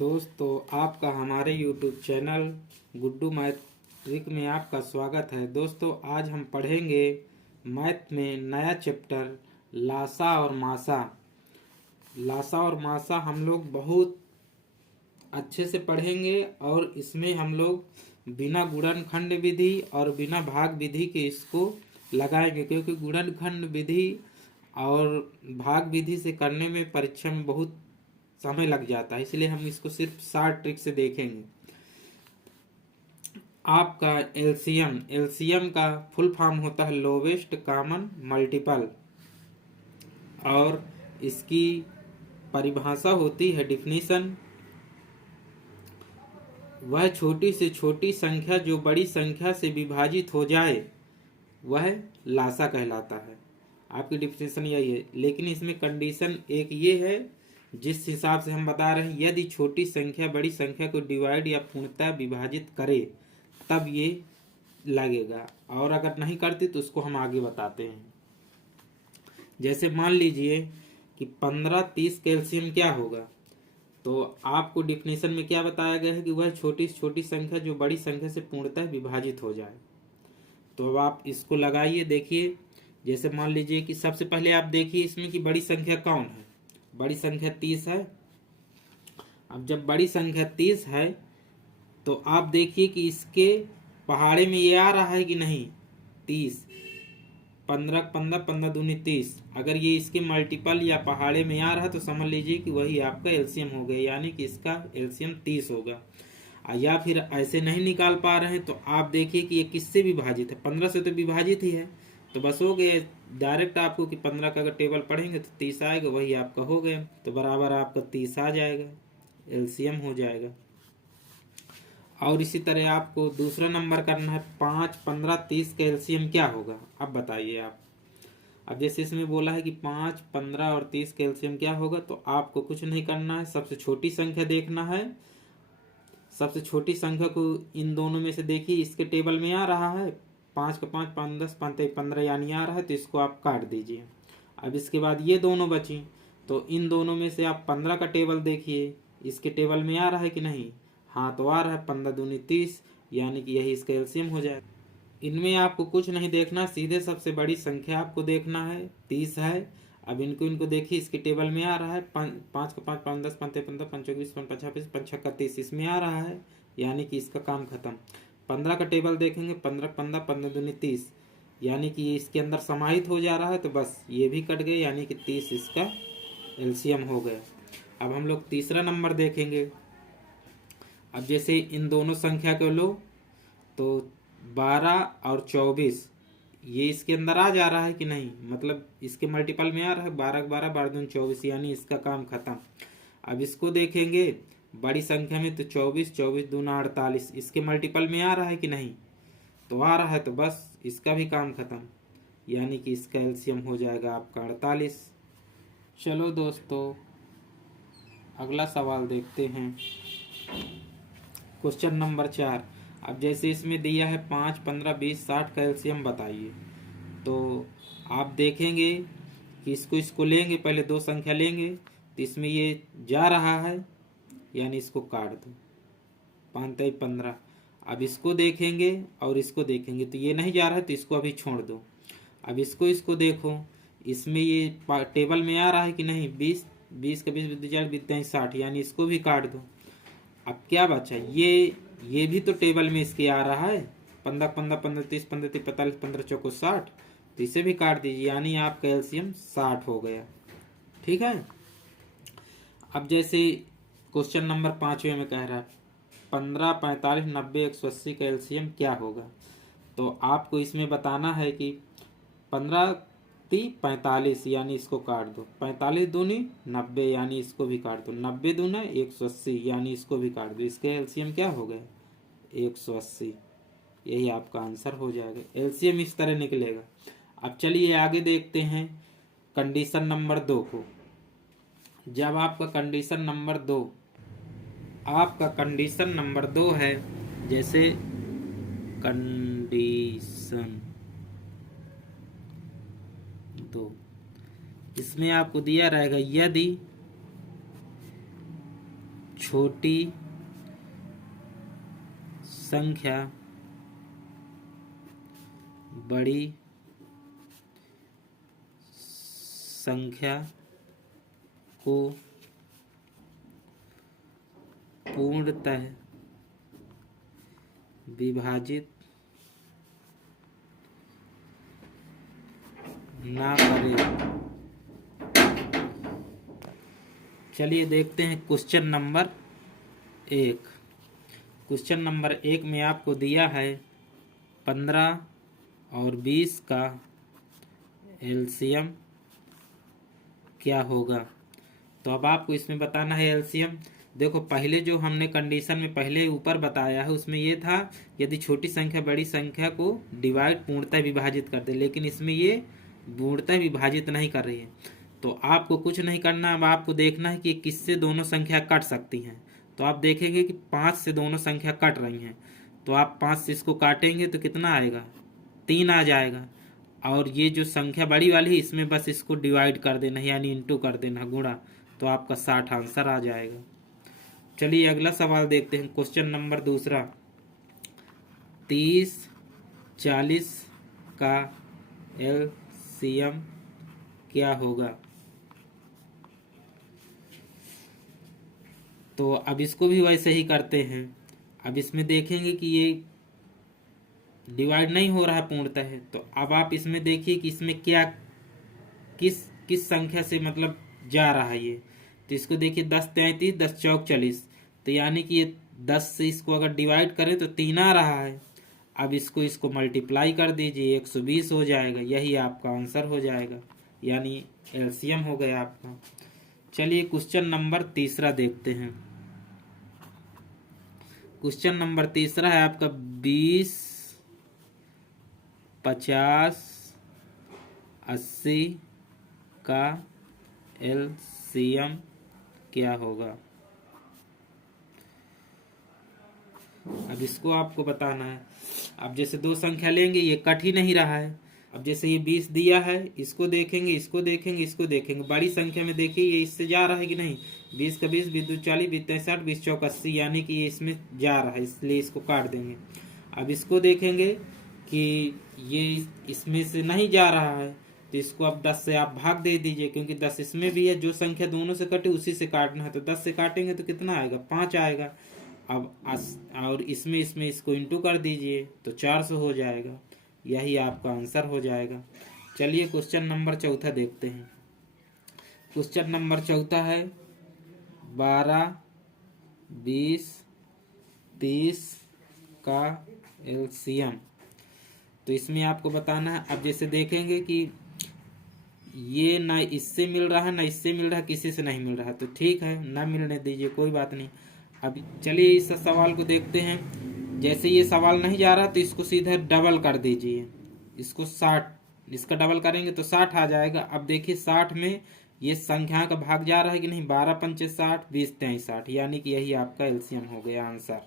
दोस्तों, आपका हमारे YouTube चैनल गुड्डू मैट्रिक में आपका स्वागत है। दोस्तों, आज हम पढ़ेंगे मैथ में नया चैप्टर लासा और मासा। लासा और मासा हम लोग बहुत अच्छे से पढ़ेंगे और इसमें हम लोग बिना गुणनखंड विधि और बिना भाग विधि के इसको लगाएंगे, क्योंकि गुणनखंड विधि और भाग विधि से करने में परीक्षा में बहुत समय लग जाता है, इसलिए हम इसको सिर्फ शॉर्ट ट्रिक से देखेंगे। आपका एलसीएम का फुल फॉर्म होता है लोवेस्ट कॉमन मल्टीपल, और इसकी परिभाषा होती है डिफिनीशन, वह छोटी से छोटी संख्या जो बड़ी संख्या से विभाजित हो जाए वह लासा कहलाता है। आपकी डिफिनीशन यही है, लेकिन इसमें कंडीशन एक ये है जिस हिसाब से हम बता रहे हैं, यदि छोटी संख्या बड़ी संख्या को डिवाइड या पूर्णतः विभाजित करे तब ये लगेगा, और अगर नहीं करती तो उसको हम आगे बताते हैं। जैसे मान लीजिए कि 15-30 का एलसीएम क्या होगा, तो आपको डिफिनीशन में क्या बताया गया है कि वह छोटी से छोटी संख्या जो बड़ी संख्या से पूर्णतः विभाजित हो जाए। तो अब आप इसको लगाइए, देखिए। जैसे मान लीजिए कि सबसे पहले आप देखिए इसमें कि बड़ी संख्या कौन है। बड़ी संख्या 30 है। अब जब बड़ी संख्या 30 है तो आप देखिए कि इसके पहाड़े में ये आ रहा है कि नहीं, 30, 15 15 15 दूनी 30। अगर ये इसके मल्टीपल या पहाड़े में आ रहा है तो समझ लीजिए कि वही आपका एलसीएम हो गया, यानी कि इसका एलसीएम 30 होगा। या फिर ऐसे नहीं निकाल पा रहे हैं तो आप देखिए कि ये किससे विभाजित है, 15 से तो विभाजित ही है, तो बस हो गया डायरेक्ट आपको कि 15 का अगर टेबल पढ़ेंगे तो 30 आएगा, वही आपका हो गया, तो बराबर आपका 30 आ जाएगा, एलसीएम हो जाएगा। और इसी तरह आपको दूसरा नंबर करना है 5, 15, 30 का एलसीएम क्या होगा, अब बताइए आप। अब जैसे इसमें बोला है कि 5, 15 और 30 का एलसीएम क्या होगा, तो आपको कुछ नहीं करना है, सबसे छोटी संख्या देखना है। सबसे छोटी संख्या को इन दोनों में से देखिए, इसके टेबल में आ रहा है 5 का 5, 5 10, 5 15 यानी आ रहा है, तो इसको आप काट दीजिए। अब इसके बाद ये दोनों बची, तो इन दोनों में से आप 15 का टेबल देखिए, इसके टेबल में आ रहा है कि नहीं, हाँ तो आ रहा है, 15 दूनी 30, यानी कि यही इसका एलसीएम हो जाएगा। इनमें आपको कुछ नहीं देखना, सीधे सबसे बड़ी संख्या आपको देखना है, 30 है। अब इनको देखिए, इसके टेबल में आ रहा है 5 का 5, 5 10, 5 15, 5 24, 5 25, 5 36, इसमें आ रहा है, यानी कि इसका काम खत्म। 15 का टेबल देखेंगे, 15 15 15 दूनी 30, यानी कि ये इसके अंदर समाहित हो जा रहा है, तो बस ये भी कट गए, यानी कि 30 इसका एलसीएम हो गया। अब हम लोग तीसरा नंबर देखेंगे। अब जैसे इन दोनों संख्या को लो तो 12 और 24 ये इसके अंदर आ जा रहा है कि नहीं, मतलब इसके मल्टीपल में आ रहा है, 12 12 12 दूनी 24, यानी इसका काम खत्म। अब इसको देखेंगे बड़ी संख्या में, तो 24 24 दूना 48, इसके मल्टीपल में आ रहा है कि नहीं, तो आ रहा है, तो बस इसका भी काम खत्म, यानी कि इसका एलसीएम हो जाएगा आपका 48। चलो दोस्तों, अगला सवाल देखते हैं, क्वेश्चन नंबर 4। अब जैसे इसमें दिया है 5, 15, 20, 60 का एलसीएम बताइए, तो आप देखेंगे कि इसको लेंगे, पहले दो संख्या लेंगे, तो इसमें ये जा रहा है, यानी इसको काट दो, 5 15। अब इसको देखेंगे और इसको देखेंगे, तो ये नहीं जा रहा है, तो इसको अभी छोड़ दो। अब इसको देखो, इसमें ये टेबल में आ रहा है कि नहीं, 20 20 का 20 20 60, यानी इसको भी काट दो। अब क्या बचा, ये भी तो टेबल में इसके आ रहा है, 15 15 15 30 15 30 45 15 चौको 60, तो इसे भी काट दीजिए, यानी आपका एलसीएम 60 हो गया। ठीक है। अब जैसे क्वेश्चन नंबर 5वें में कह रहा है 15, 45, 90, 180 का एलसीएम क्या होगा, तो आपको इसमें बताना है कि 15 30 45, यानी इसको काट दो, 45 दूनी 90, यानी इसको भी काट दो, 90 दूना 180, यानी इसको भी काट दो, इसके एलसीएम क्या हो गया, 180। यही आपका आंसर हो जाएगा, एलसीएम इस तरह निकलेगा। अब चलिए आगे देखते हैं कंडीशन नंबर 2 को। जब आपका कंडीशन नंबर 2 है, जैसे कंडीशन 2, इसमें आपको दिया रहेगा यदि छोटी संख्या बड़ी संख्या को पूर्णतः विभाजित ना करे। चलिए देखते हैं क्वेश्चन नंबर 1। क्वेश्चन नंबर 1 में आपको दिया है 15 और 20 का एलसीएम क्या होगा। तो अब आपको इसमें बताना है एलसीएम। देखो पहले जो हमने कंडीशन में पहले ऊपर बताया है उसमें ये था यदि छोटी संख्या बड़ी संख्या को डिवाइड पूर्णतः विभाजित कर दे, लेकिन इसमें ये पूर्णतः विभाजित नहीं कर रही है। तो आपको कुछ नहीं करना, अब आपको देखना है कि किससे दोनों संख्या कट सकती हैं। तो आप देखेंगे कि 5 से दोनों संख्या कट रही हैं, तो आप 5 से इसको काटेंगे तो कितना आएगा, 3 आ जाएगा। और ये जो संख्या बड़ी वाली है इसमें बस इसको डिवाइड कर देना, यानी इंटू कर देना, गुणा, तो आपका 60 आंसर आ जाएगा। चलिए अगला सवाल देखते हैं। क्वेश्चन नंबर 2, 30 40 का एलसीएम क्या होगा। तो अब इसको भी वैसे ही करते हैं। अब इसमें देखेंगे कि ये डिवाइड नहीं हो रहा पूर्णतः है, तो अब आप इसमें देखिए कि इसमें क्या किस संख्या से मतलब जा रहा है ये। तो इसको देखिए 10 33 10 चौक 40, तो यानी कि ये 10 से इसको अगर डिवाइड करें तो 3 आ रहा है। अब इसको मल्टीप्लाई कर दीजिए, 120 हो जाएगा, यही आपका आंसर हो जाएगा, यानी एलसीएम हो गया आपका। चलिए क्वेश्चन नंबर 3 देखते हैं। क्वेश्चन नंबर 3 है आपका 20 50 80 का एलसीएम क्या होगा। अब इसको आपको बताना है। अब जैसे दो संख्या लेंगे, ये कट ही नहीं रहा है। अब जैसे ये 20 दिया है, इसको देखेंगे इसको देखेंगे इसको देखेंगे, बड़ी संख्या में देखिए ये इससे जा रहा है कि नहीं, 20 का 20 20 2 40 20 63 20 चौक 80, यानी कि ये इसमें जा रहा है, इसलिए इसको काट देंगे। अब इसको देखेंगे कि ये इसमें से नहीं जा रहा है, तो इसको अब 10 से आप भाग दे दीजिए, क्योंकि 10 इसमें भी है, जो संख्या दोनों से कटे उसी से काटना है। तो 10 से काटेंगे तो कितना आएगा, 5 आएगा। अब और इसमें इसको इंटू कर दीजिए तो 400 हो जाएगा, यही आपका आंसर हो जाएगा। चलिए क्वेश्चन नंबर 4 देखते हैं। क्वेश्चन नंबर 4 है 12 20 30 का एलसीएम। तो इसमें आपको बताना है। अब जैसे देखेंगे कि ये ना इससे मिल रहा है ना इससे मिल रहा है, किसी से नहीं मिल रहा, तो ठीक है ना मिलने दीजिए, कोई बात नहीं। अब चलिए इस सवाल को देखते हैं। जैसे ये सवाल नहीं जा रहा तो इसको सीधे डबल कर दीजिए, इसको 60, इसका डबल करेंगे तो 60 आ जाएगा। अब देखिए 60 में ये संख्या का भाग जा रहा है कि नहीं, 12 पंचे 60 20 23 60, यानी कि यही आपका एलसीएम हो गया आंसर।